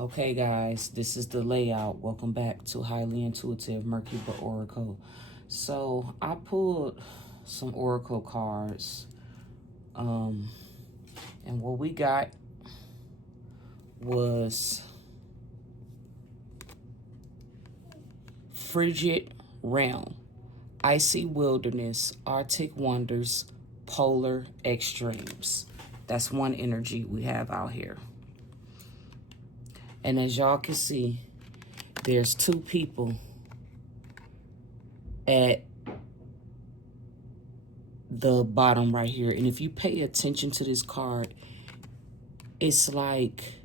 Okay, guys, this is the layout. Welcome back to Highly Intuitive Mercury Oracle. So I pulled some Oracle cards, and what we got was Frigid Realm, Icy Wilderness, Arctic Wonders, Polar Extremes. That's one energy we have out here. And as y'all can see, there's two people at the bottom right here. And if you pay attention to this card, it's like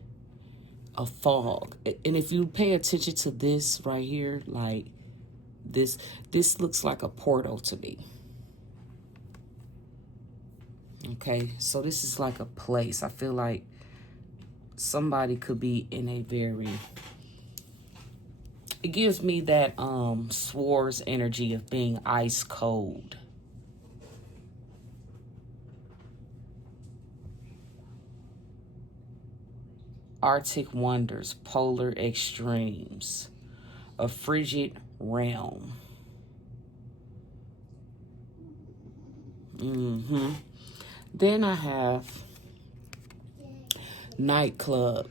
a fog. And if you pay attention to this right here, like this looks like a portal to me. Okay, so this is like a place. I feel like somebody could be in a very, it gives me that Swords energy of being ice cold. Arctic Wonders, Polar Extremes, a Frigid Realm. Then I have Nightclub,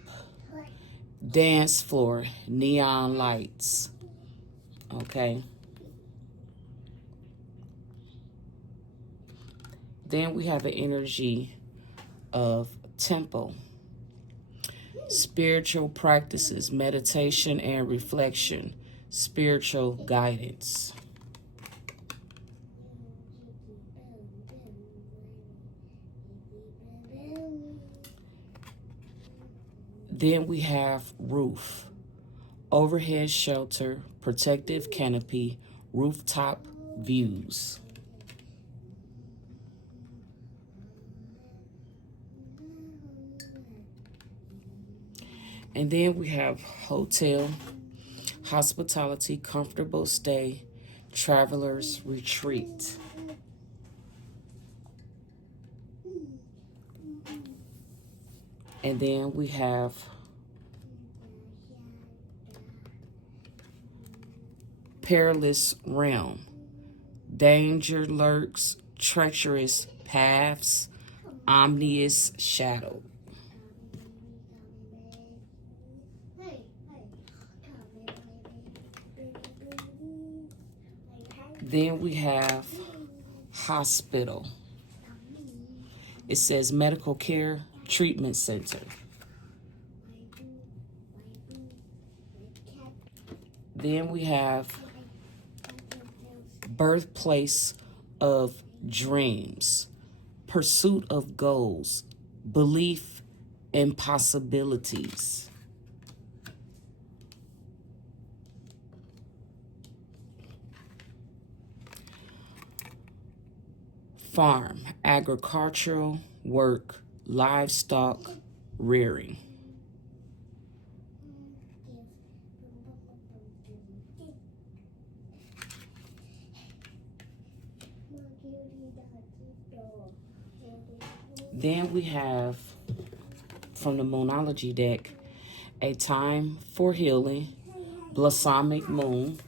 Dance Floor, Neon Lights. Okay. Then we have an energy of Temple, spiritual practices, meditation and reflection, spiritual guidance. Then we have Roof, overhead shelter, protective canopy, rooftop views. And then we have Hotel, hospitality, comfortable stay, traveler's retreat. And then we have Perilous Realm, danger lurks, treacherous paths, ominous shadow. Then we have Hospital. It says medical care treatment center. Then we have Birthplace of Dreams, pursuit of goals, belief in possibilities. Farm, agricultural work, livestock rearing. Then we have, from the Moonology deck, A Time for Healing, Balsamic Moon.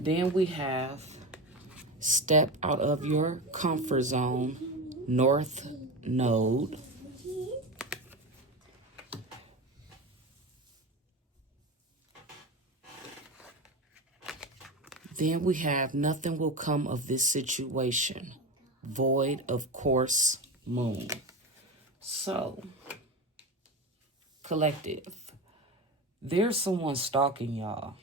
Then we have Step Out of Your Comfort Zone, North Node. Then we have Nothing Will Come of This Situation, Void of Course Moon. So, collective, there's someone stalking y'all.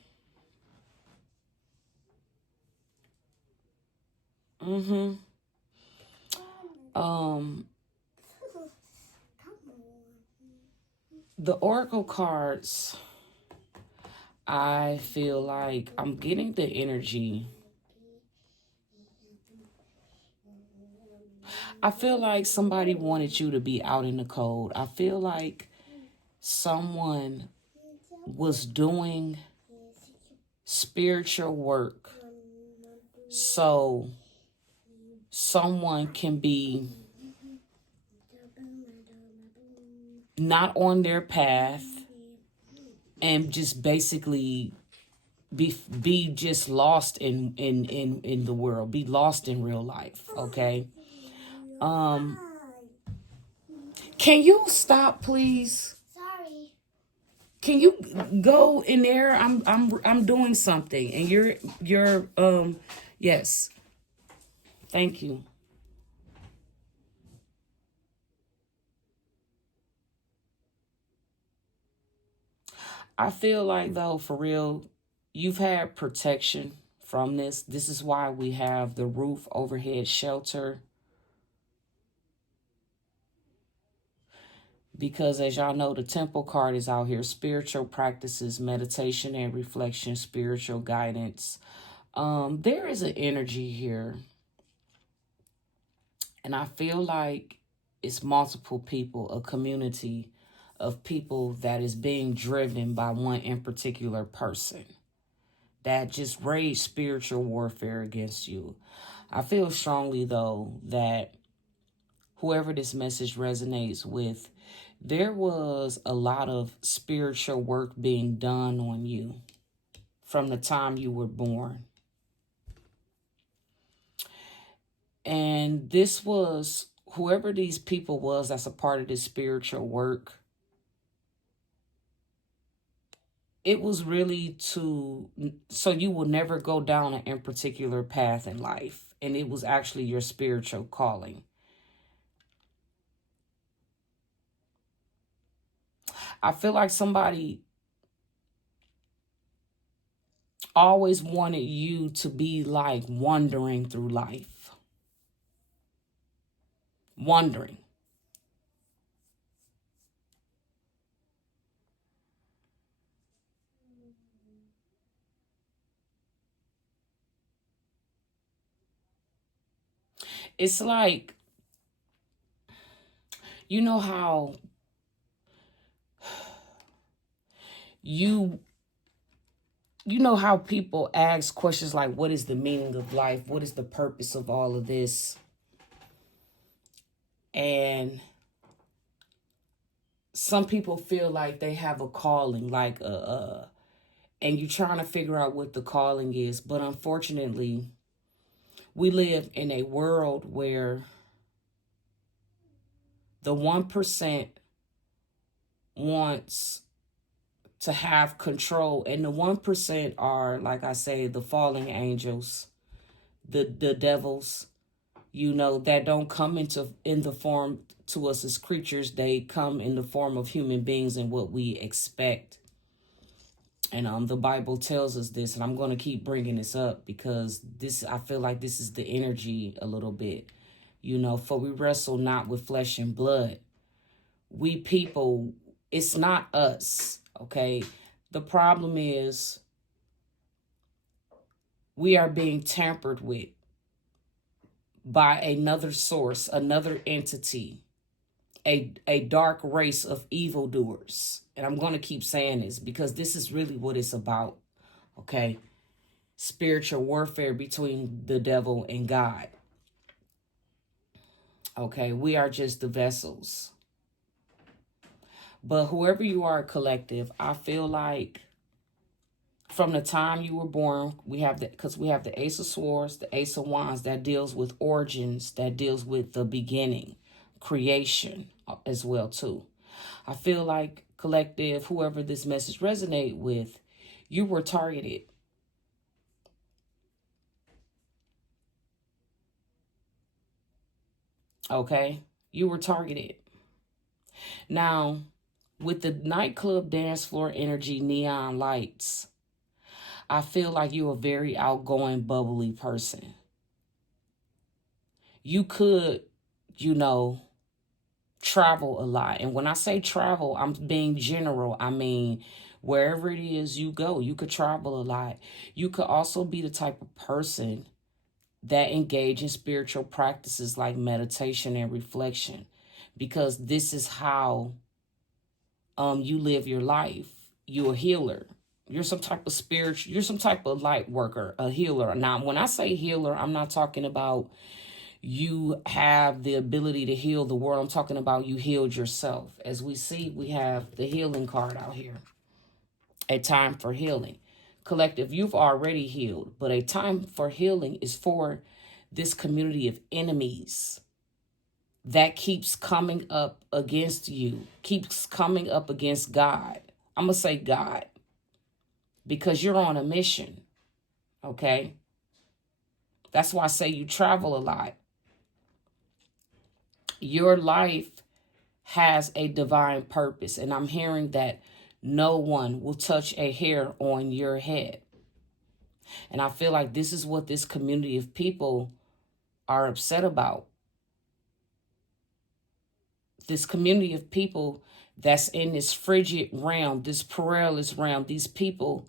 The Oracle cards, I feel like I'm getting the energy. I feel like somebody wanted you to be out in the cold. I feel like someone was doing spiritual work so someone can be not on their path, and just basically be just lost in the world, be lost in real life. Okay. um can you stop, please? Sorry. Can you go in there? I'm doing something, and you're yes, thank you. I feel like, though, for real, you've had protection from this. This is why we have the roof overhead shelter. Because, as y'all know, the temple card is out here: spiritual practices, meditation and reflection, spiritual guidance. There is an energy here, and I feel like it's multiple people, a community of people that is being driven by one in particular person that just rage spiritual warfare against you. I feel strongly, though, that whoever this message resonates with, there was a lot of spiritual work being done on you from the time you were born. And this was, whoever these people was that's a part of this spiritual work, it was really so you will never go down an in particular path in life. And it was actually your spiritual calling. I feel like somebody always wanted you to be like wandering through life. Wondering. It's like, you know how you you know how people ask questions like, what is the meaning of life? What is the purpose of all of this? And some people feel like they have a calling, like and you're trying to figure out what the calling is. But unfortunately, we live in a world where the 1% wants to have control, and the 1% are, like I say, the fallen angels, the devils, that don't come in the form to us as creatures. They come in the form of human beings and what we expect. And the Bible tells us this, and I'm going to keep bringing this up because I feel like this is the energy a little bit. For we wrestle not with flesh and blood. We people, it's not us, okay? The problem is we are being tampered with by another source, another entity, a dark race of evildoers. And I'm going to keep saying this because this is really what it's about, okay? Spiritual warfare between the devil and God. Okay, we are just the vessels. But whoever you are, collective, I feel like from the time you were born, we have the Ace of Swords, the Ace of Wands, that deals with origins, that deals with the beginning, creation as well too. I feel like, collective, whoever this message resonate with, you were targeted. Okay, you were targeted. Now, with the nightclub dance floor energy, neon lights, I feel like you're a very outgoing, bubbly person. You could, travel a lot. And when I say travel, I'm being general. I mean, wherever it is you go, you could travel a lot. You could also be the type of person that engage in spiritual practices like meditation and reflection, because this is how you live your life. You're a healer. You're some type of you're some type of light worker, a healer. Now, when I say healer, I'm not talking about, you have the ability to heal the world. I'm talking about you healed yourself. As we see, we have the healing card out here. A time for healing. Collective, you've already healed, but a time for healing is for this community of enemies that keeps coming up against you, keeps coming up against God. I'm going to say God, because you're on a mission, okay? That's why I say you travel a lot. Your life has a divine purpose, and I'm hearing that no one will touch a hair on your head. And I feel like this is what this community of people are upset about. This community of people that's in this frigid realm, this perilous realm, these people,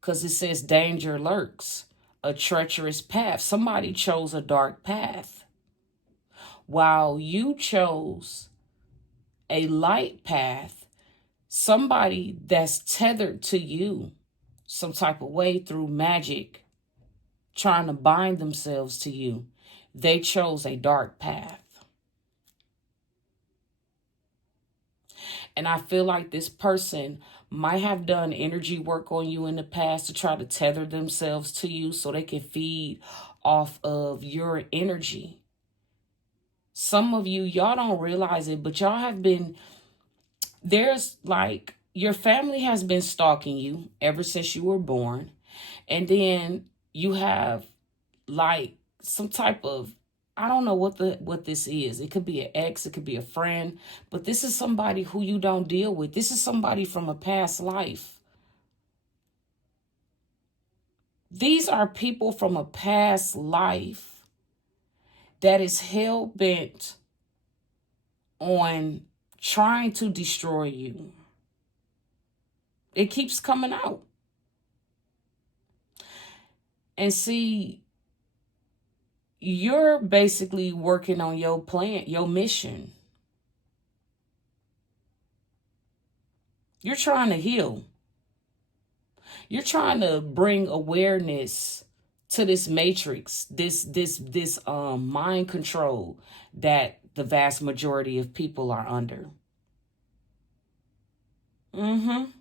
because it says danger lurks, a treacherous path. Somebody chose a dark path, while you chose a light path. Somebody that's tethered to you some type of way through magic, trying to bind themselves to you. They chose a dark path. And I feel like this person might have done energy work on you in the past to try to tether themselves to you so they can feed off of your energy. Some of you, y'all don't realize it, but y'all have been, there's like, your family has been stalking you ever since you were born. And then you have like some type of, I don't know what this is. It could be an ex, it could be a friend, but this is somebody who you don't deal with. This is somebody from a past life. These are people from a past life that is hell-bent on trying to destroy you. It keeps coming out. And see, you're basically working on your plan, your mission. You're trying to heal. You're trying to bring awareness to this matrix, this mind control that the vast majority of people are under. And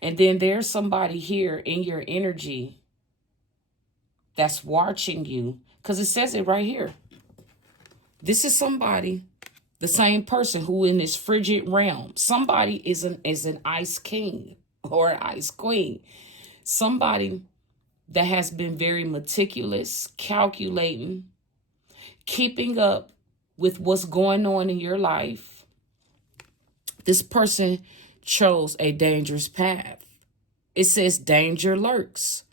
then there's somebody here in your energy that's watching you, because it says it right here. This is somebody, the same person who in this frigid realm. Somebody is an ice king or an ice queen. Somebody that has been very meticulous, calculating, keeping up with what's going on in your life. This person chose a dangerous path. It says danger lurks,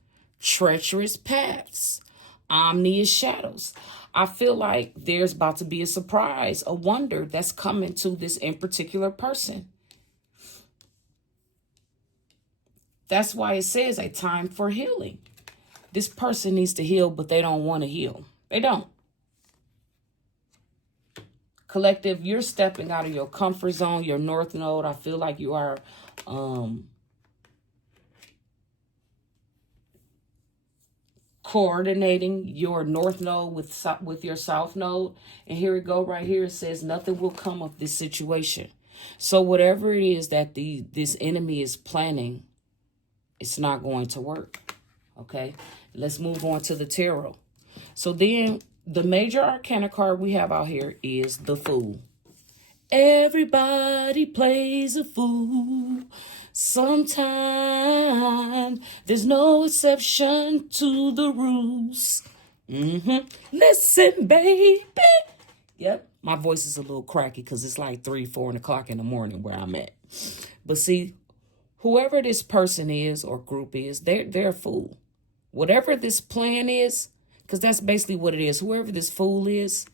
treacherous paths, ominous shadows. I feel like there's about to be a surprise, a wonder that's coming to this in particular person. That's why it says a time for healing. This person needs to heal, but they don't want to heal. They don't. Collective, you're stepping out of your comfort zone, your north node. I feel like you are coordinating your north node with your south node. And here we go right here. It says nothing will come of this situation. So whatever it is that this enemy is planning, it's not going to work. Okay, let's move on to the tarot. So then the major arcana card we have out here is the Fool. Everybody plays a fool sometime. There's no exception to the rules. Listen, baby. Yep, my voice is a little cracky because it's like 3, 4 o'clock in the morning where I'm at. But see, whoever this person is or group is, they're a fool. Whatever this plan is, because that's basically what it is. Whoever this fool is,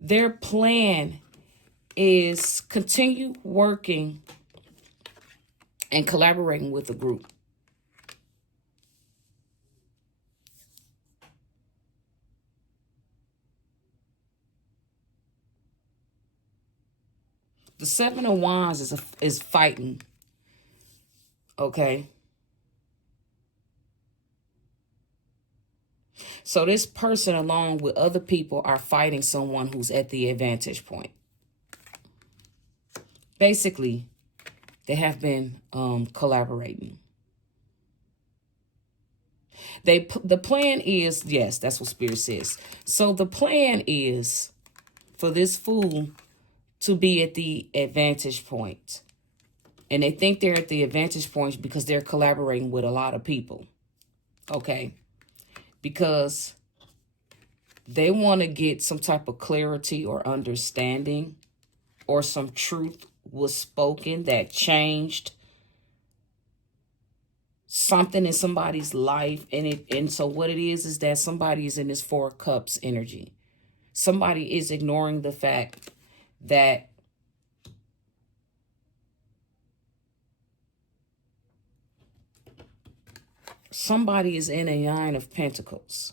their plan is continue working and collaborating with the group. The Seven of Wands is fighting. Okay. So this person, along with other people, are fighting someone who's at the advantage point. Basically, they have been collaborating. The plan is, yes, that's what Spirit says. So the plan is for this fool to be at the advantage point. And they think they're at the advantage point because they're collaborating with a lot of people. Okay? Because they want to get some type of clarity or understanding, or some truth was spoken that changed something in somebody's life. And so what it is that somebody is in this Four of Cups energy. Somebody is ignoring the fact that somebody is in a Nine of Pentacles.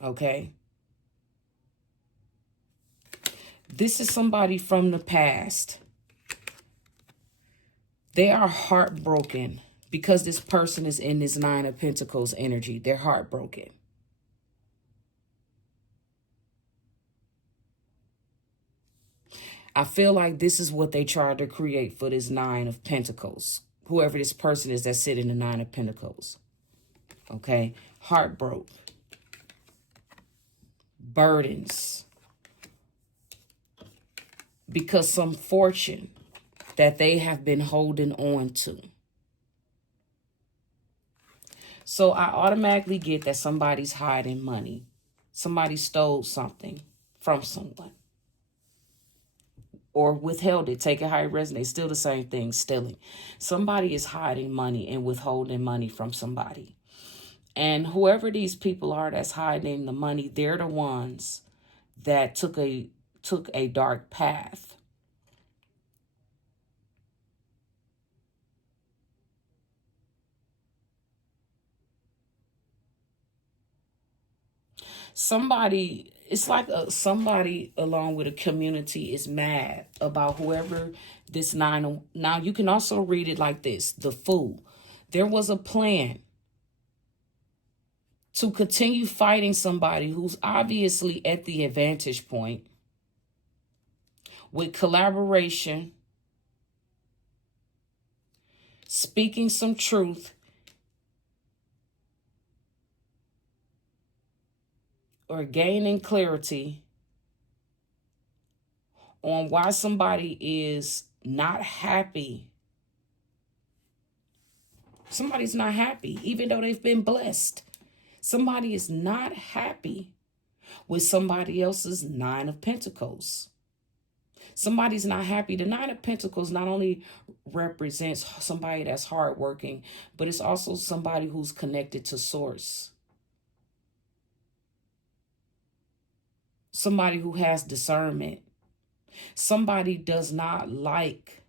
Okay? This is somebody from the past. They are heartbroken because this person is in this Nine of Pentacles energy. They're heartbroken. I feel like this is what they tried to create for this Nine of Pentacles. Whoever this person is that's sitting in the Nine of Pentacles. Okay? Heartbroken. Burdens. Because some fortune that they have been holding on to. So I automatically get that somebody's hiding money. Somebody stole something from someone. Or withheld it. Take it how it resonates. Still the same thing, stealing. Somebody is hiding money and withholding money from somebody. And whoever these people are that's hiding the money, they're the ones that took a dark path. Somebody, it's like somebody along with a community is mad about whoever this nine. Now you can also read it like this: the fool. There was a plan to continue fighting somebody who's obviously at the advantage point with collaboration, speaking some truth, or gaining clarity on why somebody is not happy. Somebody's not happy, even though they've been blessed. Somebody is not happy with somebody else's Nine of Pentacles. Somebody's not happy. The Nine of Pentacles not only represents somebody that's hardworking, but it's also somebody who's connected to Source. Somebody who has discernment. Somebody does not like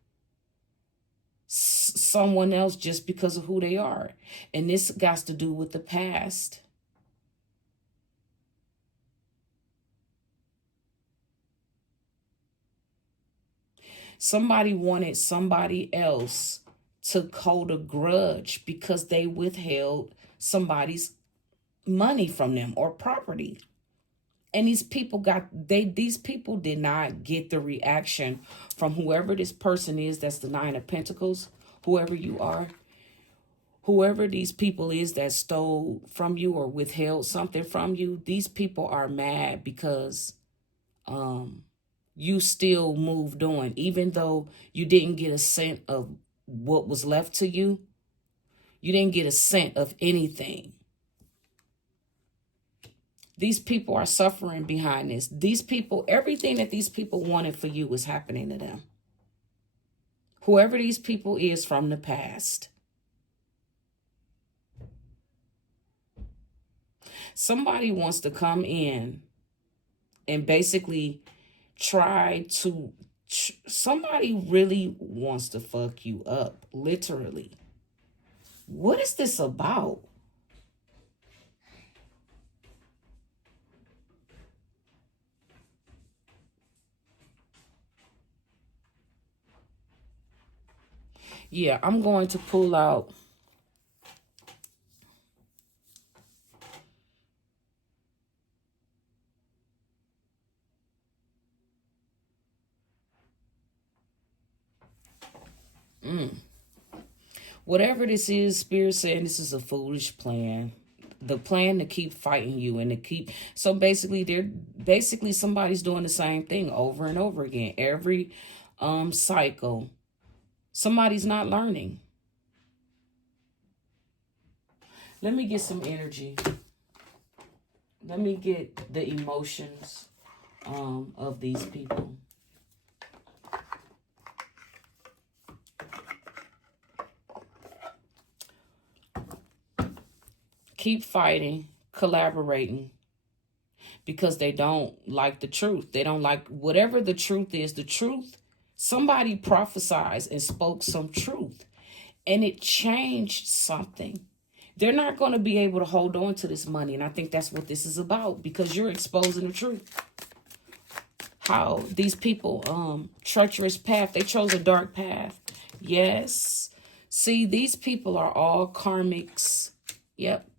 someone else just because of who they are. And this got to do with the past. Somebody wanted somebody else to hold a grudge because they withheld somebody's money from them or property. And these people did not get the reaction from whoever this person is that's the Nine of Pentacles, whoever you are. Whoever these people is that stole from you or withheld something from you, these people are mad because you still moved on. Even though you didn't get a cent of what was left to you, you didn't get a cent of anything. These people are suffering behind this. These people, everything that these people wanted for you is happening to them. Whoever these people is from the past. Somebody wants to come in and basically somebody really wants to fuck you up, literally. What is this about? Yeah, I'm going to pull out Whatever this is, Spirit saying this is a foolish plan. The plan to keep fighting you and to keep, so basically somebody's doing the same thing over and over again. Every cycle, somebody's not learning. Let me get some energy. Let me get the emotions of these people. Keep fighting, collaborating, because they don't like the truth. They don't like whatever the truth is. The truth, somebody prophesied and spoke some truth, and it changed something. They're not going to be able to hold on to this money, and I think that's what this is about, because you're exposing the truth. How these people, treacherous path, they chose a dark path. Yes. See, these people are all karmics. Yep.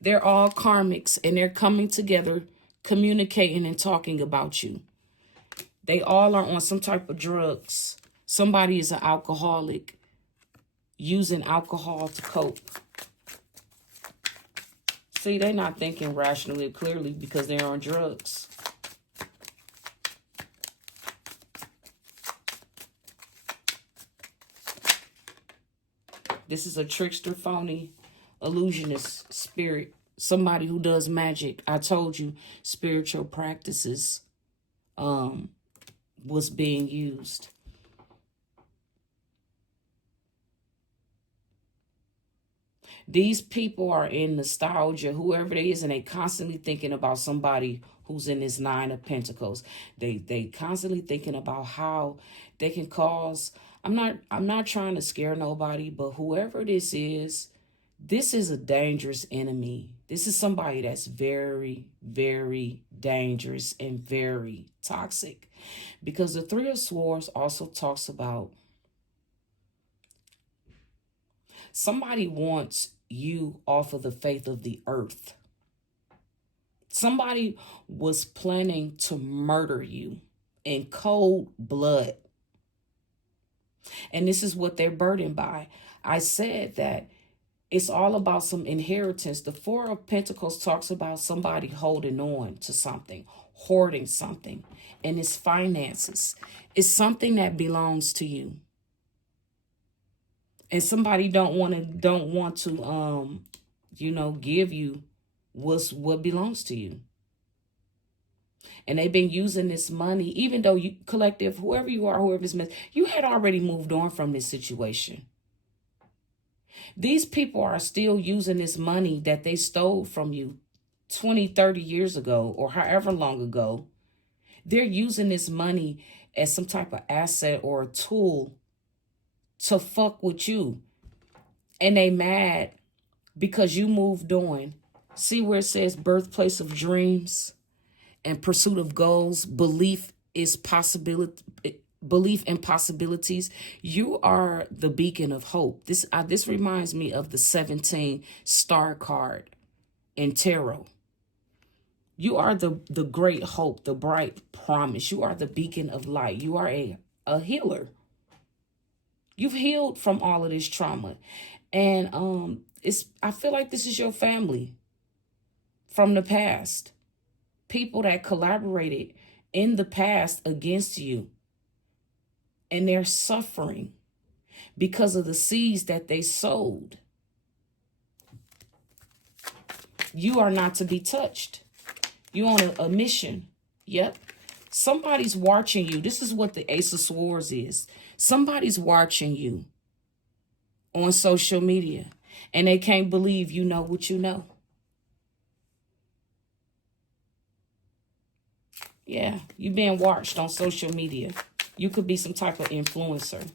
They're all karmics, and they're coming together, communicating and talking about you. They all are on some type of drugs. Somebody is an alcoholic, using alcohol to cope. See, they're not thinking rationally or clearly because they're on drugs. This is a trickster, phony, illusionist spirit. Somebody who does magic. I told you, spiritual practices was being used. These people are in nostalgia, whoever they is, and they constantly thinking about somebody who's in this Nine of Pentacles. They constantly thinking about how they can cause. I'm not trying to scare nobody, but whoever this is a dangerous enemy. This is somebody that's very, very dangerous and very toxic. Because the Three of Swords also talks about somebody wants you off of the face of the earth. Somebody was planning to murder you in cold blood. And this is what they're burdened by. I said that it's all about some inheritance. The Four of Pentacles talks about somebody holding on to something, hoarding something, and it's finances. It's something that belongs to you. And somebody don't want to give you what belongs to you. And they've been using this money, even though you, collective, whoever you are, whoever's missed, you had already moved on from this situation. These people are still using this money that they stole from you 20, 30 years ago, or however long ago. They're using this money as some type of asset or a tool to fuck with you. And they mad because you moved on. See where it says birthplace of dreams and pursuit of goals, belief in possibilities. You are the beacon of hope. This reminds me of the 17 star card in tarot. You are the great hope, the bright promise. You are the beacon of light. You are a healer. You've healed from all of this trauma. And I feel like this is your family from the past. People that collaborated in the past against you. And they're suffering because of the seeds that they sowed. You are not to be touched. You're on a mission. Yep. Somebody's watching you. This is what the Ace of Swords is. Somebody's watching you on social media, and they can't believe you know what you know. Yeah, you're being watched on social media. You could be some type of influencer.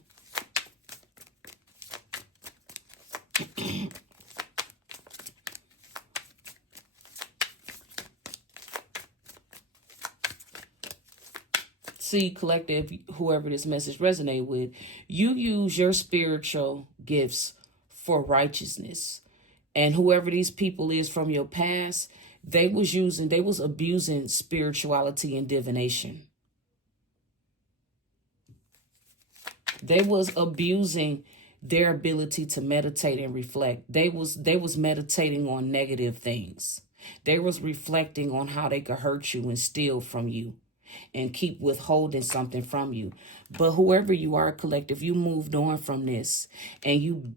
See, collective, whoever this message resonate with, you use your spiritual gifts for righteousness. And whoever these people is from your past, they was abusing spirituality and divination. They was abusing their ability to meditate and reflect. They was meditating on negative things. They was reflecting on how they could hurt you and steal from you and keep withholding something from you. But whoever you are, collective, you moved on from this and you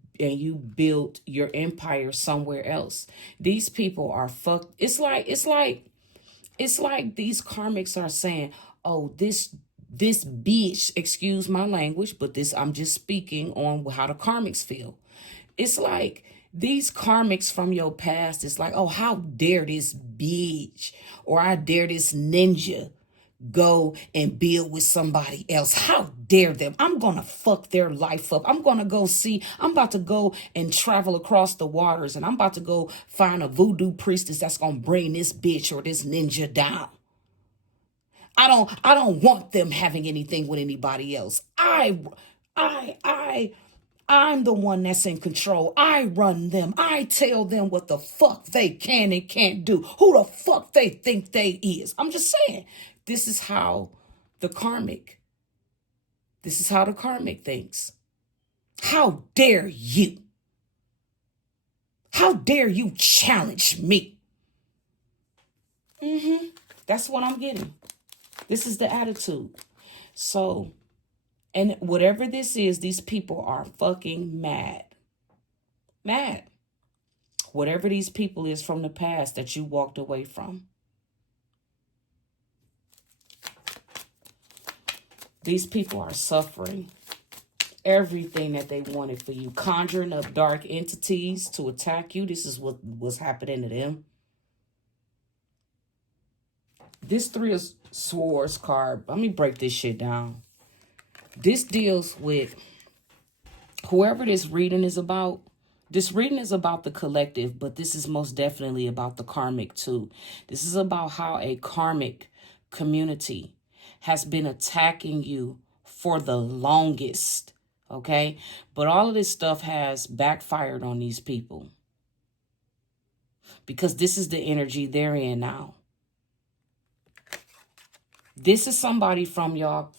built your empire somewhere else. These people are fucked. It's like these karmics are saying, oh, this bitch, excuse my language, but this, I'm just speaking on how the karmics feel. It's like these karmics from your past, it's like, oh, how dare this bitch, or I dare this ninja go and build with somebody else. How dare them? I'm gonna fuck their life up. I'm about to go and travel across the waters, and I'm about to go find a voodoo priestess that's gonna bring this bitch or this ninja down. I don't want them having anything with anybody else. I'm the one that's in control. I run them. I tell them what the fuck they can and can't do. Who the fuck they think they is. I'm just saying. This is how the karmic thinks. How dare you? How dare you challenge me? That's what I'm getting. This is the attitude. So, and whatever this is, these people are fucking mad. Mad. Whatever these people is from the past that you walked away from. These people are suffering everything that they wanted for you. Conjuring up dark entities to attack you. This is what was happening to them. This Three of Swords card, let me break this shit down. This deals with whoever this reading is about. This reading is about the collective, but this is most definitely about the karmic too. This is about how a karmic community has been attacking you for the longest, okay? But all of this stuff has backfired on these people because this is the energy they're in now. This is somebody from your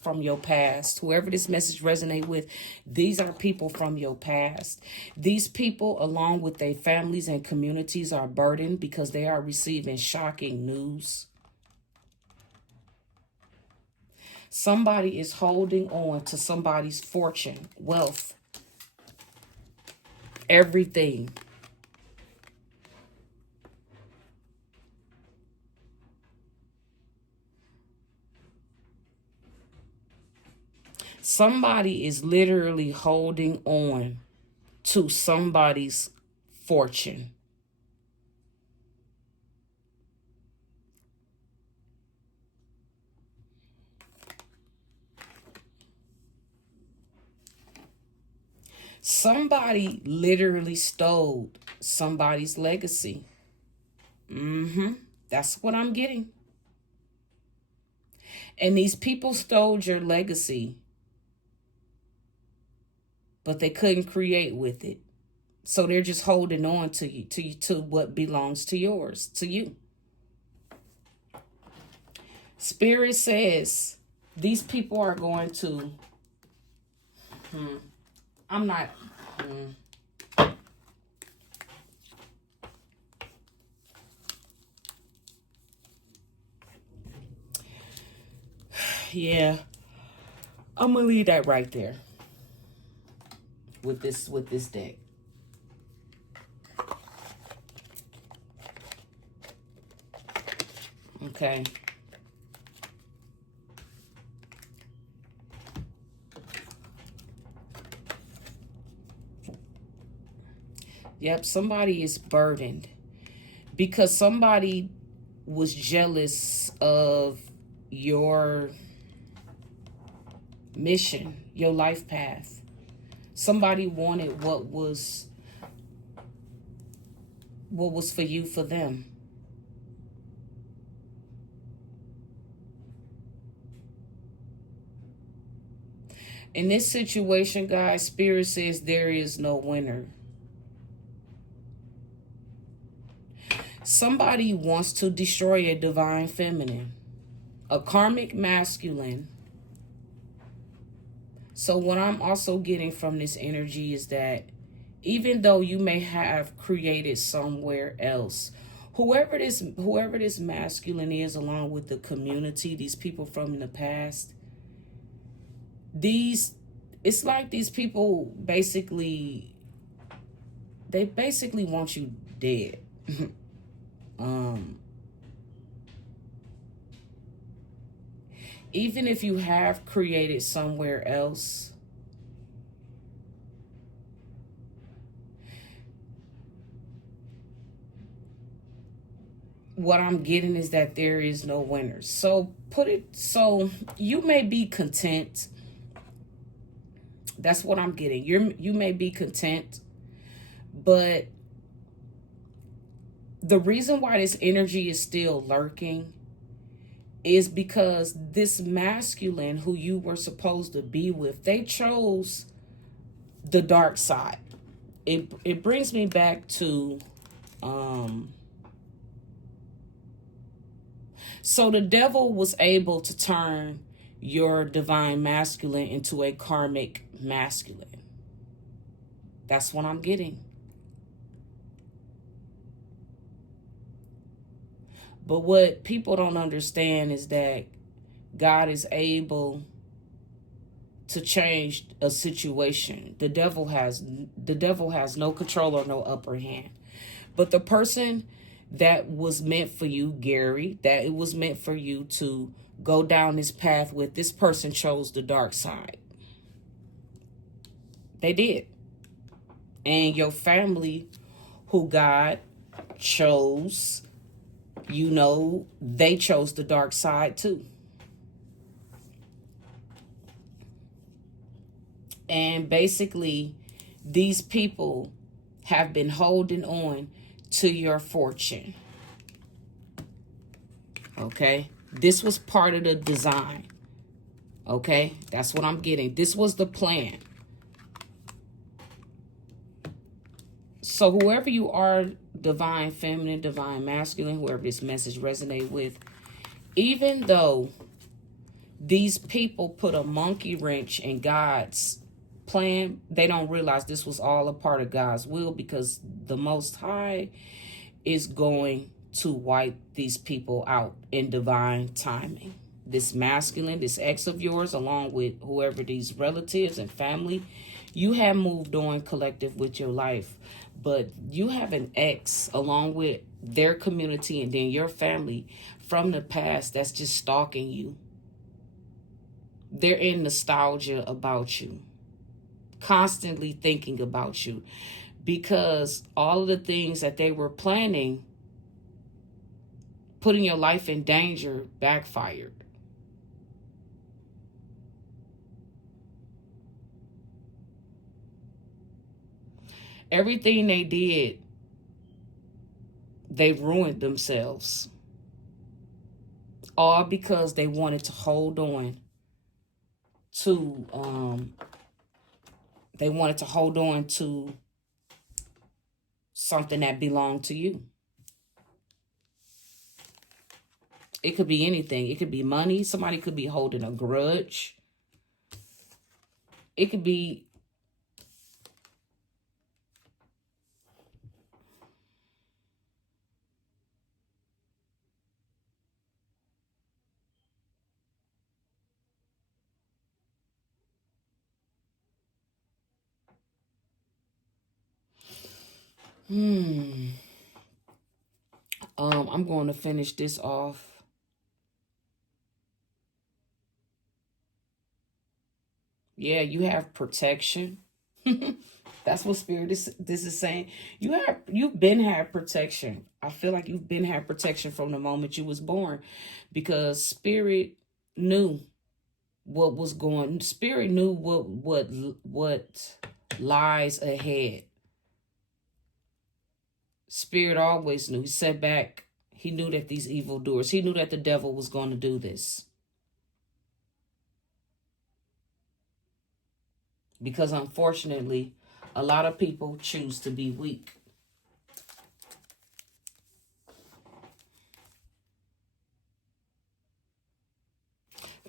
past. Whoever this message resonates with, these are people from your past. These people, along with their families and communities, are burdened because they are receiving shocking news. Somebody is holding on to somebody's fortune, wealth, everything. Somebody is literally holding on to somebody's fortune. Somebody literally stole somebody's legacy. That's what I'm getting. And these people stole your legacy, but they couldn't create with it. So they're just holding on to you, to what belongs to yours, to you. Spirit says these people are going to, I'm not, yeah, I'm going to leave that right there with this deck. Okay. Yep, somebody is burdened because somebody was jealous of your mission, your life path. Somebody wanted what was for you, for them. In this situation, guys, Spirit says there is no winner. Somebody wants to destroy a divine feminine, a karmic masculine. So what I'm also getting from this energy is that even though you may have created somewhere else, whoever this masculine is, along with the community, these people from the past, these it's like these people basically want you dead. um Even if you have created somewhere else, what I'm getting is that there is no winners. So you may be content. That's what I'm getting. You may be content, but the reason why this energy is still lurking is because this masculine who you were supposed to be with, they chose the dark side. It brings me back to so the devil was able to turn your divine masculine into a karmic masculine. That's what I'm getting. But what people don't understand is that God is able to change a situation. The devil has no control or no upper hand. But the person that was meant for you, Gary, that it was meant for you to go down this path with, this person chose the dark side. They did. And your family, who God chose, they chose the dark side too. And basically, these people have been holding on to your fortune. Okay? This was part of the design. Okay? That's what I'm getting. This was the plan. So whoever you are, divine feminine, divine masculine, whoever this message resonates with, even though these people put a monkey wrench in God's plan, they don't realize this was all a part of God's will, because the Most High is going to wipe these people out in divine timing. This masculine, this ex of yours, along with whoever these relatives and family, you have moved on collective with your life. But you have an ex along with their community and then your family from the past that's just stalking you. They're in nostalgia about you, constantly thinking about you, because all of the things that they were planning, putting your life in danger, backfired. Everything they did, they ruined themselves. All because they wanted to hold on to something that belonged to you. It could be anything. It could be money. Somebody could be holding a grudge. It could be I'm going to finish this off. Yeah, you have protection. That's what spirit this is saying. You've been had protection. I feel like you've been had protection from the moment you was born, because spirit knew what was going. Spirit knew what lies ahead. Spirit always knew. He sat back. He knew that these evildoers, he knew that the devil was going to do this. Because unfortunately, a lot of people choose to be weak.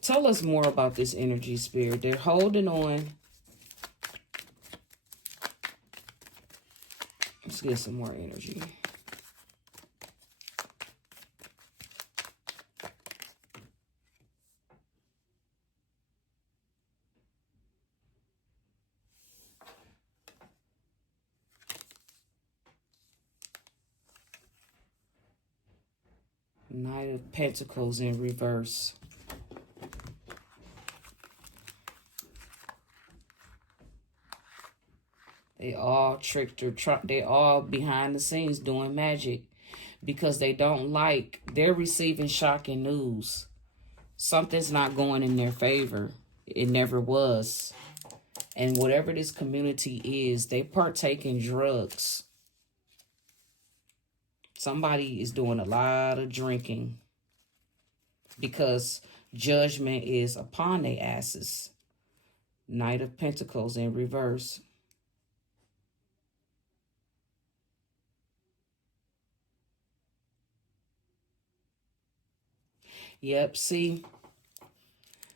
Tell us more about this energy, Spirit. They're holding on. Let's get some more energy. Knight of Pentacles in reverse. They all tricked her. They all behind the scenes doing magic because they don't like. They're receiving shocking news. Something's not going in their favor. It never was. And whatever this community is, they partake in drugs. Somebody is doing a lot of drinking because judgment is upon their asses. Knight of Pentacles in reverse. Yep, see,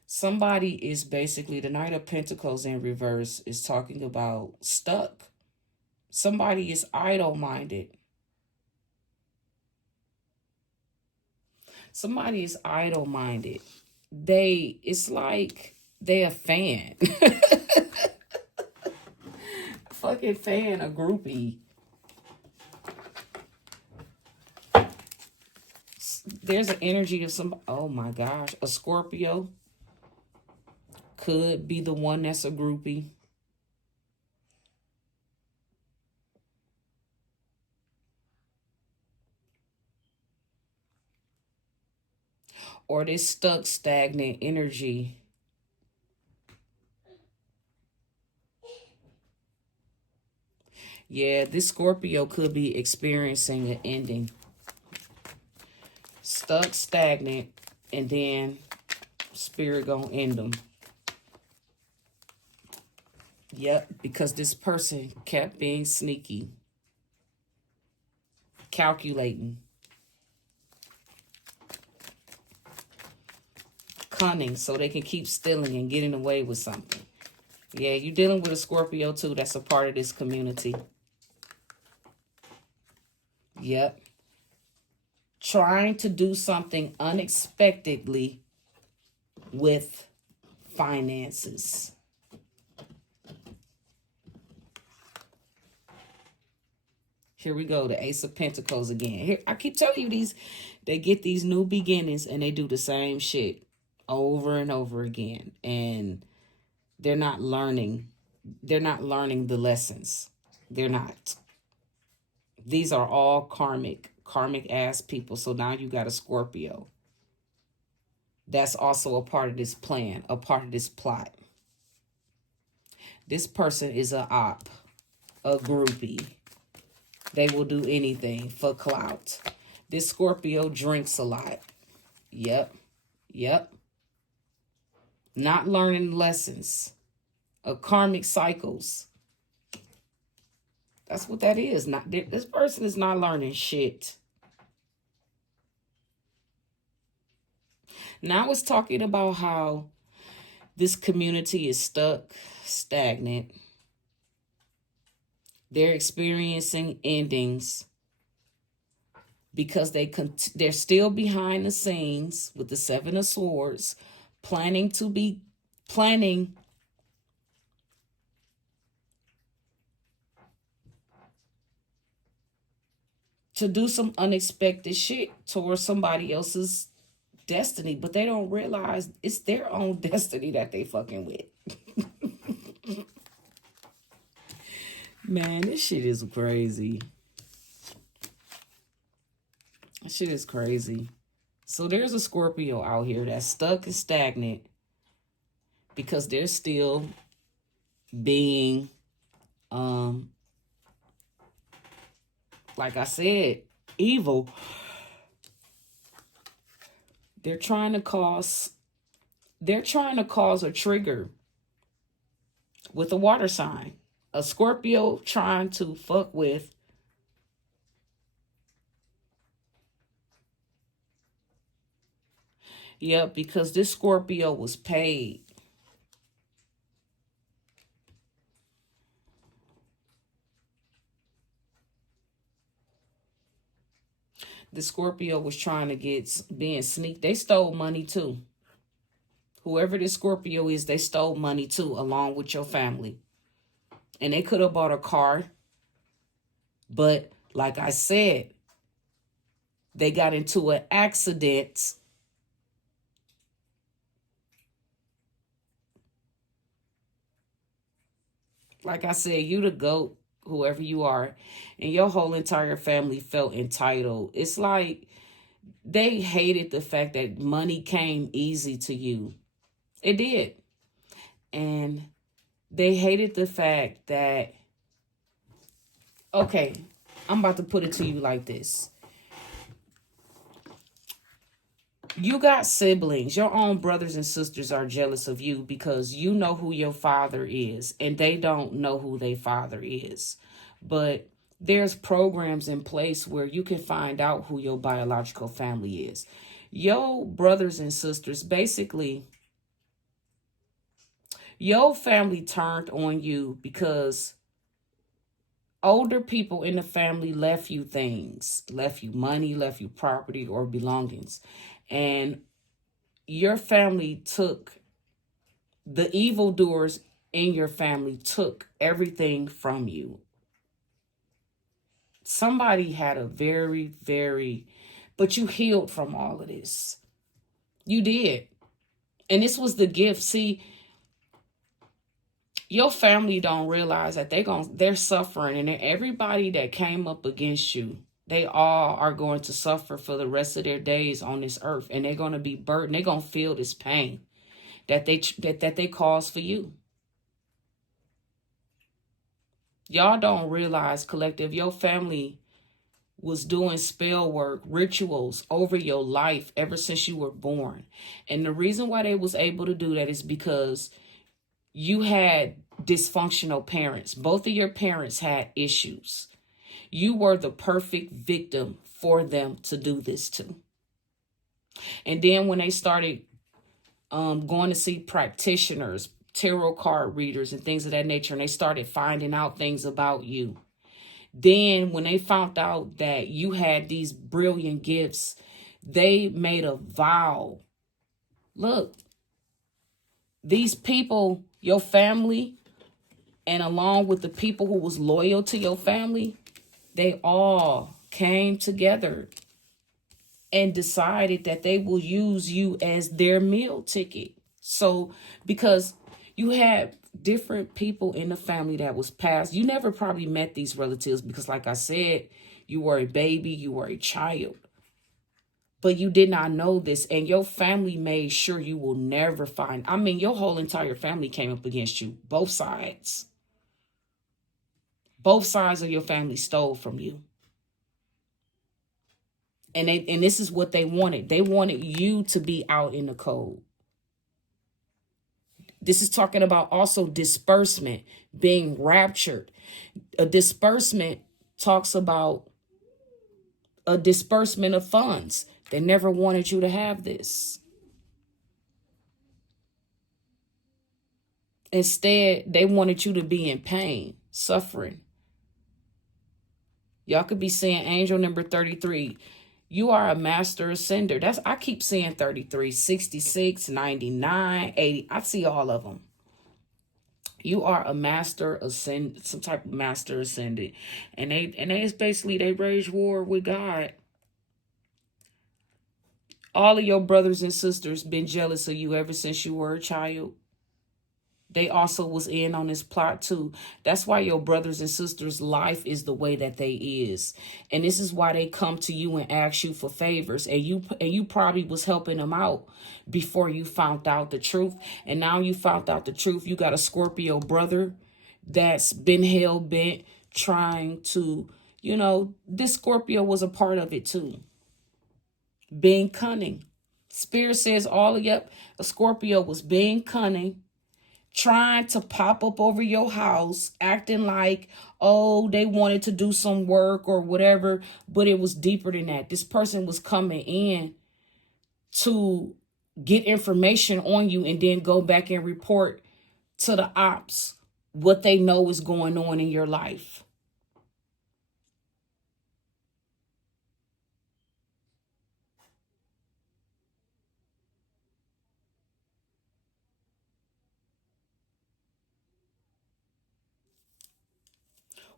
somebody is basically, the Knight of Pentacles in reverse is talking about stuck. Somebody is idle-minded. Somebody is idle-minded. It's like they a fan. Fucking fan, a groupie. There's an energy of some, oh my gosh, a Scorpio could be the one that's a groupie. Or this stuck, stagnant energy. Yeah, this Scorpio could be experiencing an ending. Stuck, stagnant, and then Spirit gonna end them. Yep, because this person kept being sneaky, calculating, cunning, so they can keep stealing and getting away with something. Yeah, you're dealing with a Scorpio too. That's a part of this community. Yep. Trying to do something unexpectedly with finances. Here we go, the Ace of Pentacles again. Here, I keep telling you, they get these new beginnings and they do the same shit over and over again. And they're not learning. They're not learning the lessons. They're not. These are all karmic ass people. So now you got a Scorpio. That's also a part of this plan, a part of this plot. This person is a op, a groupie. They will do anything for clout. This Scorpio drinks a lot. Yep. Not learning lessons. Karmic cycles. That's what that is. This person is not learning shit. Now it's talking about how this community is stuck, stagnant. They're experiencing endings because they're still behind the scenes with the Seven of Swords, planning to do some unexpected shit towards somebody else's destiny, but they don't realize it's their own destiny that they fucking with. Man, this shit is crazy. This shit is crazy. So there's a Scorpio out here that's stuck and stagnant because they're still being, like I said, evil. They're trying to cause a trigger with a water sign. A Scorpio trying to fuck with Yep, because this Scorpio was paid. The Scorpio was trying to get being sneak. They stole money too. Whoever this Scorpio is, they stole money too, along with your family. And they could have bought a car. But like I said, they got into an accident. Like I said, you the GOAT, whoever you are, and your whole entire family felt entitled. It's like they hated the fact that money came easy to you. It did. And they hated the fact that, okay, I'm about to put it to you like this. You got siblings. Your own brothers and sisters are jealous of you because you know who your father is and they don't know who their father is. But there's programs in place where you can find out who your biological family is. Your brothers and sisters, basically, your family turned on you because older people in the family left you things, left you money, left you property or belongings. And your family took, the evildoers in your family took everything from you. Somebody had a but you healed from all of this. You did. And this was the gift. See, your family don't realize that they're suffering, and everybody that came up against you, they all are going to suffer for the rest of their days on this earth, and they're going to be burdened. They're going to feel this pain that they cause for you. Y'all don't realize, collective, your family was doing spell work, rituals over your life ever since you were born. And the reason why they was able to do that is because you had dysfunctional parents. Both of your parents had issues. You were the perfect victim for them to do this to. And then when they started going to see practitioners, tarot card readers and things of that nature, and they started finding out things about you, then when they found out that you had these brilliant gifts, they made a vow. Look, these people, your family, and along with the people who was loyal to your family, they all came together and decided that they will use you as their meal ticket. So, because you had different people in the family that was passed, you never probably met these relatives because, like I said, you were a baby, you were a child. But you did not know this, and your family made sure you will never find. I mean, your whole entire family came up against you, both sides. Both sides of your family stole from you. And this is what they wanted. They wanted you to be out in the cold. This is talking about also disbursement, being raptured. A disbursement talks about a disbursement of funds. They never wanted you to have this. Instead, they wanted you to be in pain, suffering. Y'all could be seeing angel number 33. You are a master ascender. I keep seeing 33, 66, 99, 80. I see all of them. You are a master ascend, some type of master ascendant. And they basically, they wage war with God. All of your brothers and sisters been jealous of you ever since you were a child. They also was in on this plot too. That's why your brothers and sisters' life is the way that they is. And this is why they come to you and ask you for favors. And you probably was helping them out before you found out the truth. And now you found out the truth. You got a Scorpio brother that's been hell-bent trying to, this Scorpio was a part of it too. Being cunning. Spirit says a Scorpio was being cunning, trying to pop up over your house, acting like, oh, they wanted to do some work or whatever, but it was deeper than that. This person was coming in to get information on you and then go back and report to the ops what they know is going on in your life.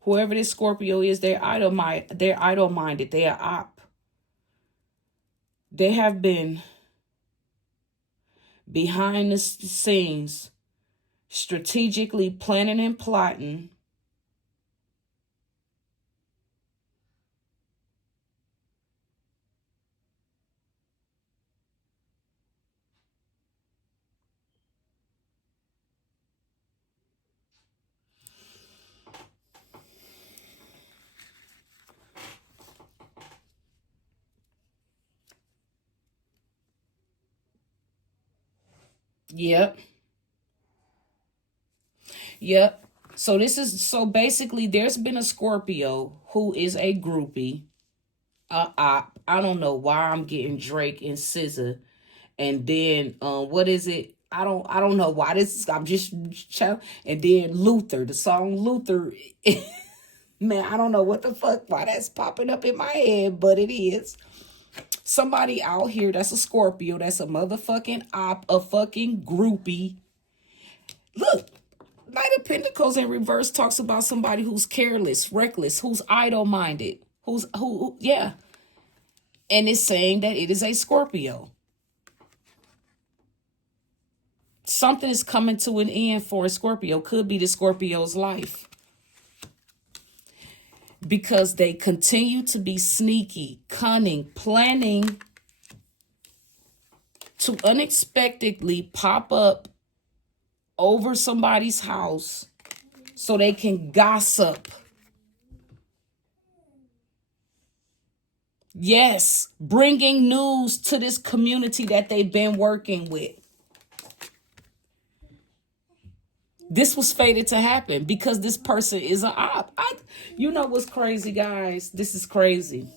Whoever this Scorpio is, they're idle-minded. They are op. They have been behind the scenes, strategically planning and plotting Yep. Yep. So basically there's been a Scorpio who is a groupie. I don't know why I'm getting Drake and SZA, and then what is it? I don't know why this. I'm just and then Luther, the song Luther. Man, I don't know what the fuck why that's popping up in my head, but it is. Somebody out here that's a Scorpio, that's a motherfucking op, a fucking groupie. Look, Knight of Pentacles in reverse talks about somebody who's careless, reckless, who's idle-minded, yeah. And it's saying that it is a Scorpio. Something is coming to an end for a Scorpio. Could be the Scorpio's life. Because they continue to be sneaky, cunning, planning to unexpectedly pop up over somebody's house so they can gossip. Yes, bringing news to this community that they've been working with. This was fated to happen because this person is an op. You know what's crazy, guys? This is crazy.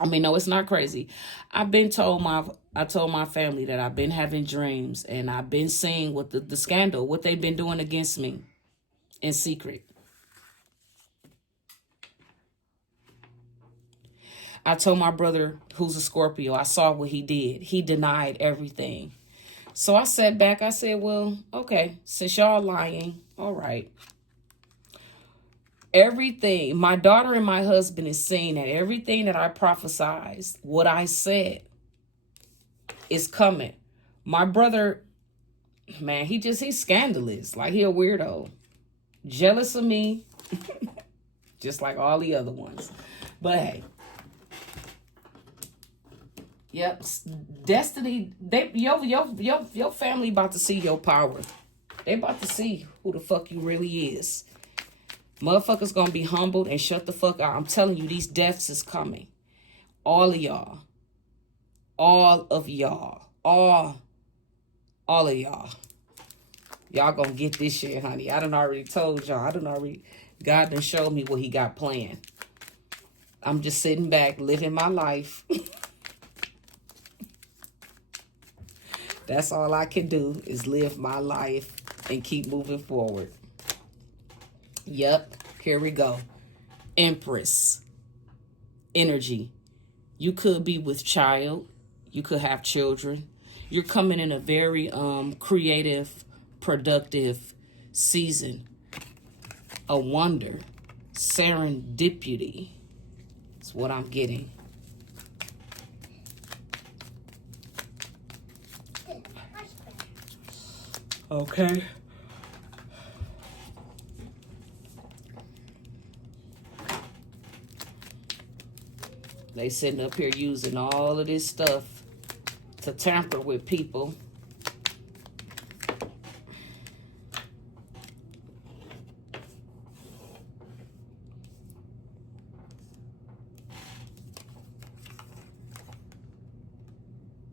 I mean, no, it's not crazy. I told my family that I've been having dreams and I've been seeing what the scandal, what they've been doing against me in secret. I told my brother, who's a Scorpio, I saw what he did. He denied everything. So I sat back. I said, well, okay, since y'all lying, all right. Everything, my daughter and my husband is saying that everything that I prophesied, what I said, is coming. My brother, man, he's scandalous. Like, he a weirdo. Jealous of me, just like all the other ones. But hey. Yep, Destiny, your family about to see your power. They about to see who the fuck you really is. Motherfuckers gonna be humbled and shut the fuck out. I'm telling you, these deaths is coming. All of y'all. All of y'all. All of y'all. Y'all gonna get this shit, honey. I done already told y'all. God done showed me what he got planned. I'm just sitting back, living my life. That's all I can do is live my life and keep moving forward. Yep, here we go. Empress energy. You could be with child. You could have children. You're coming in a very creative, productive season. A wonder. Serendipity. That's what I'm getting. Okay. They sitting up here using all of this stuff to tamper with people.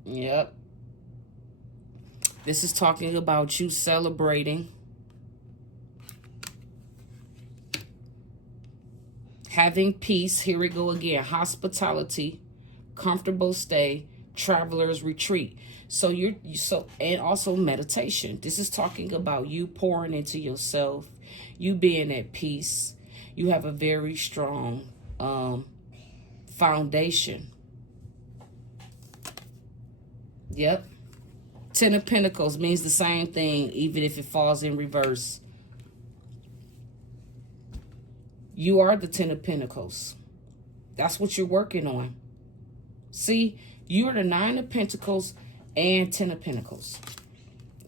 Yep. This is talking about you celebrating, having peace. Here we go again. Hospitality, comfortable stay, Traveler's retreat. So and also meditation. This is talking about you pouring into yourself, you being at peace. You have a very strong foundation. Yep. Ten of Pentacles means the same thing, even if it falls in reverse. You are the Ten of Pentacles. That's what you're working on. See, you're the Nine of Pentacles and Ten of Pentacles.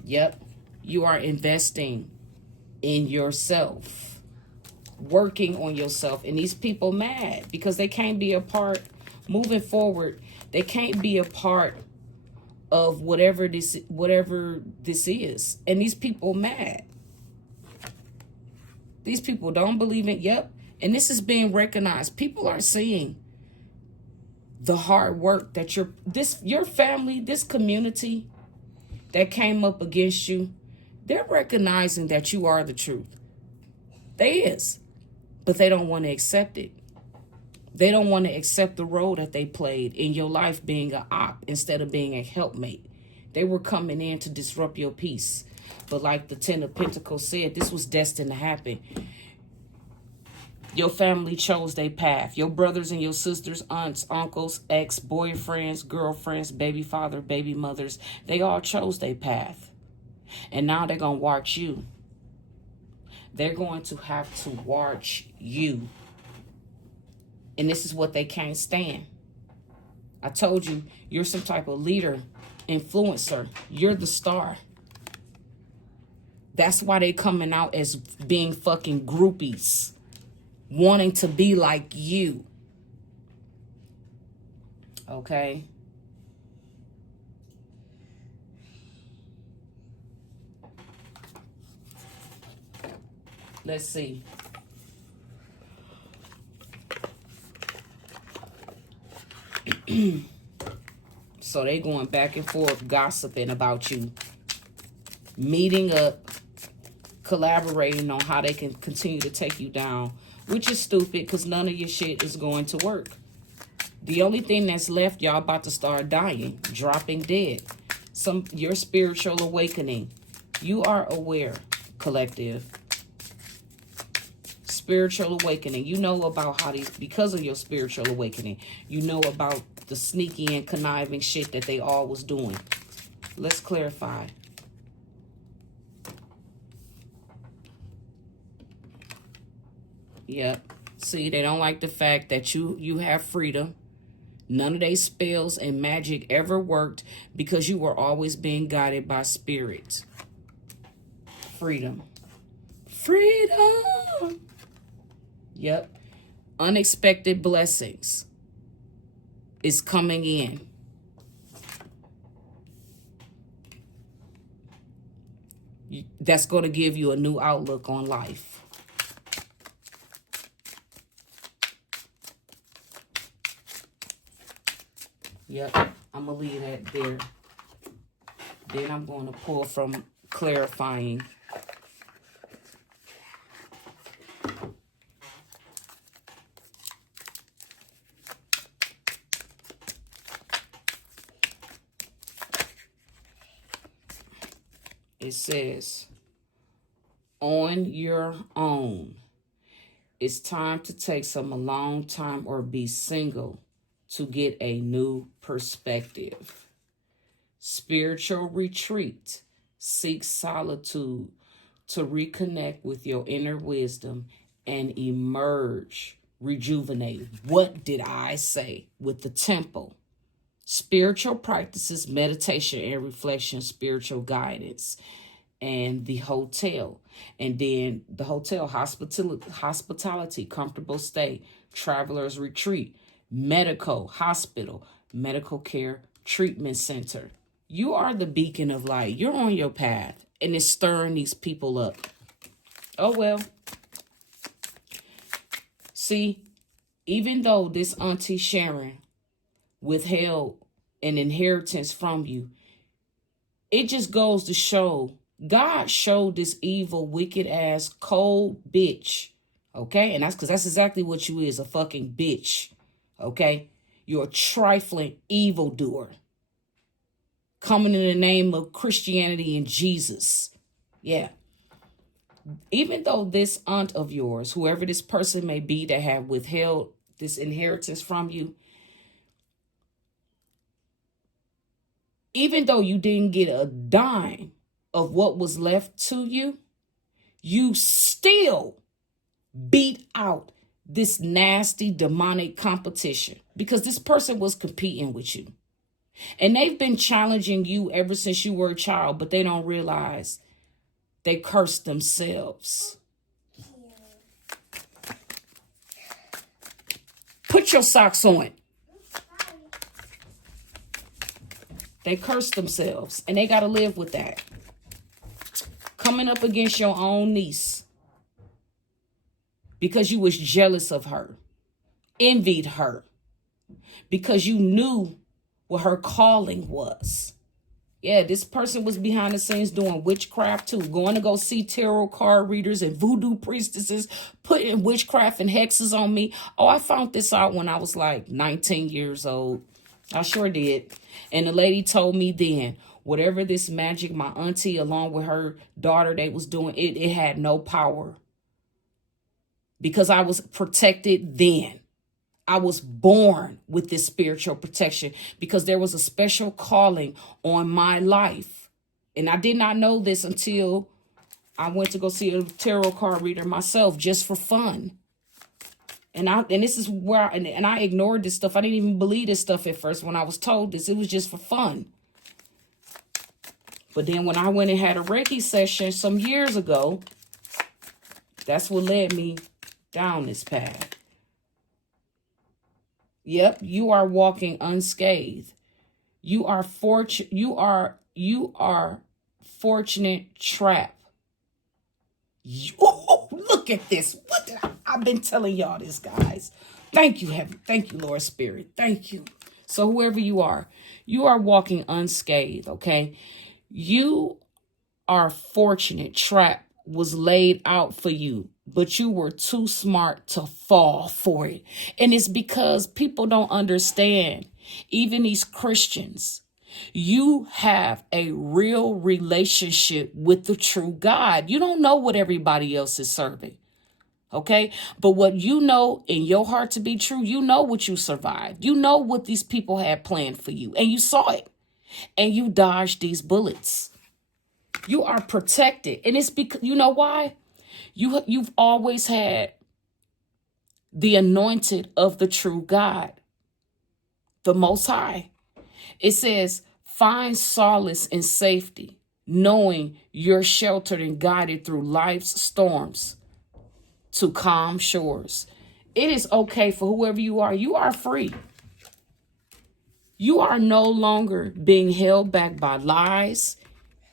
Yep. You are investing in yourself, working on yourself. And these people mad because they can't be a part, moving forward, they can't be a part of whatever this is. And these people mad. These people don't believe it. Yep. And this is being recognized. People are seeing the hard work that your family, this community that came up against you, they're recognizing that you are the truth. They is. But they don't want to accept it. They don't want to accept the role that they played in your life, being an op instead of being a helpmate. They were coming in to disrupt your peace. But like the Ten of Pentacles said, this was destined to happen. Your family chose their path. Your brothers and your sisters, aunts, uncles, ex-boyfriends, girlfriends, baby father, baby mothers, they all chose their path. And now they're going to watch you. They're going to have to watch you. And this is what they can't stand. I told you, you're some type of leader, influencer. You're the star. That's why they coming out as being fucking groupies, wanting to be like you. Okay? Let's see. So they going back and forth, gossiping about you, meeting up, collaborating on how they can continue to take you down, which is stupid because none of your shit is going to work. The only thing that's left, y'all about to start dying, dropping dead. Your spiritual awakening. You are aware, collective. Spiritual awakening. You know about how these, because of your spiritual awakening, you know about the sneaky and conniving shit that they all was doing. Let's clarify. Yep. See, they don't like the fact that you have freedom. None of their spells and magic ever worked because you were always being guided by spirit. Freedom. Freedom. Yep. Unexpected blessings is coming in. That's going to give you a new outlook on life. Yep, I'm going to leave that there. Then I'm going to pull from clarifying. It says, on your own, it's time to take some alone time or be single to get a new perspective. Spiritual retreat. Seek solitude to reconnect with your inner wisdom and emerge rejuvenated. What did I say? With the temple. Spiritual practices, meditation and reflection, spiritual guidance, and the hotel. And then the hotel, hospitality, comfortable stay, traveler's retreat, medical, hospital, medical care, treatment center. You are the beacon of light. You're on your path, and it's stirring these people up. Oh, well. See, even though this Auntie Sharon withheld an inheritance from you, it just goes to show God showed this evil, wicked ass, cold bitch. Okay? And that's because that's exactly what you is, a fucking bitch. Okay? You're a trifling evildoer. coming in the name of Christianity and Jesus. Yeah. Even though this aunt of yours, whoever this person may be that have withheld this inheritance from you, even though you didn't get a dime of what was left to you, you still beat out this nasty demonic competition because this person was competing with you. And they've been challenging you ever since you were a child, but they don't realize they cursed themselves. Put your socks on. They cursed themselves, and they got to live with that. Coming up against your own niece because you was jealous of her, envied her, because you knew what her calling was. Yeah, this person was behind the scenes doing witchcraft too, going to go see tarot card readers and voodoo priestesses, putting witchcraft and hexes on me. Oh, I found this out when I was like 19 years old. I sure did. And the lady told me then, whatever this magic, my auntie, along with her daughter, they was doing, it had no power. Because I was protected then. I was born with this spiritual protection because there was a special calling on my life. And I did not know this until I went to go see a tarot card reader myself just for fun. And this is where I ignored this stuff. I didn't even believe this stuff at first when I was told this. It was just for fun. But then when I went and had a Reiki session some years ago, that's what led me down this path. Yep, you are walking unscathed. You are fortunate trap. Oh, look at this. What did I've been telling y'all this, guys. Thank you, Heaven. Thank you, Lord Spirit. Thank you. So whoever you are walking unscathed, okay? You are fortunate. Trap was laid out for you, but you were too smart to fall for it. And it's because people don't understand, even these Christians, you have a real relationship with the true God. You don't know what everybody else is serving. Okay. But what you know in your heart to be true, you know what you survived. You know what these people had planned for you, and you saw it, and you dodged these bullets. You are protected. And it's because, you know why? You've always had the anointed of the true God, the Most High. It says, find solace and safety, knowing you're sheltered and guided through life's storms to calm shores. It is okay for whoever you are. You are free. You are no longer being held back by lies,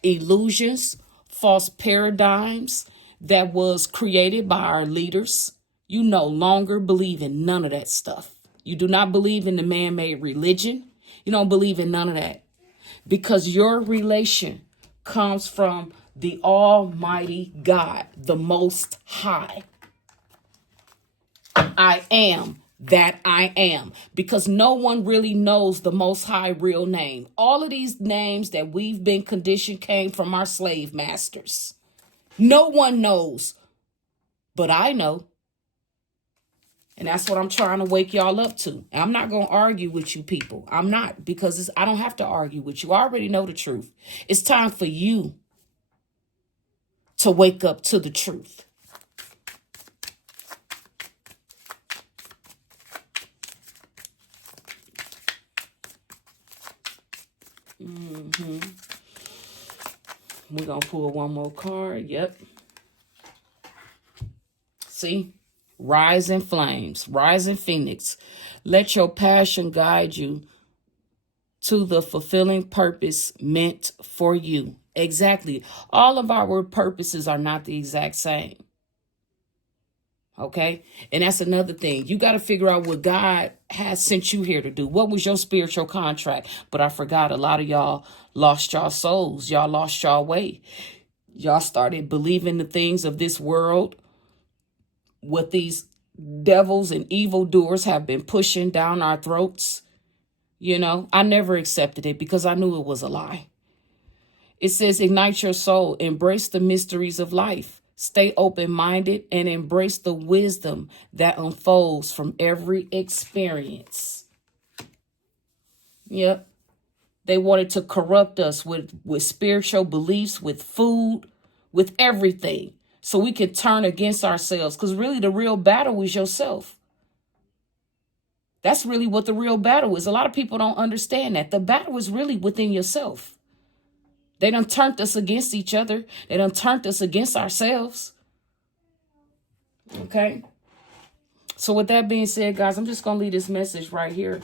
illusions, false paradigms that was created by our leaders. You no longer believe in none of that stuff. You do not believe in the man-made religion. You don't believe in none of that, because your relation comes from the Almighty God, the Most High. I am that I am, because no one really knows the Most High real name. All of these names that we've been conditioned came from our slave masters. No one knows, but I know. And that's what I'm trying to wake y'all up to. And I'm not going to argue with you people. I'm not, because I don't have to argue with you. I already know the truth. It's time for you to wake up to the truth. We're going to pull one more card. Yep. See? Rising flames, rising phoenix. Let your passion guide you to the fulfilling purpose meant for you. Exactly. All of our purposes are not the exact same. Okay? And that's another thing. You got to figure out what God has sent you here to do. What was your spiritual contract? But I forgot, a lot of y'all lost y'all souls. Y'all lost y'all way. Y'all started believing the things of this world, what these devils and evildoers have been pushing down our throats. You know, I never accepted it because I knew it was a lie. It says, ignite your soul, embrace the mysteries of life, stay open-minded, and embrace the wisdom that unfolds from every experience. Yep. They wanted to corrupt us with spiritual beliefs, with food, with everything, so we can turn against ourselves. Because really the real battle is yourself. That's really what the real battle is. A lot of people don't understand that. The battle is really within yourself. They done turned us against each other. They done turned us against ourselves. Okay? So with that being said, guys, I'm just going to leave this message right here.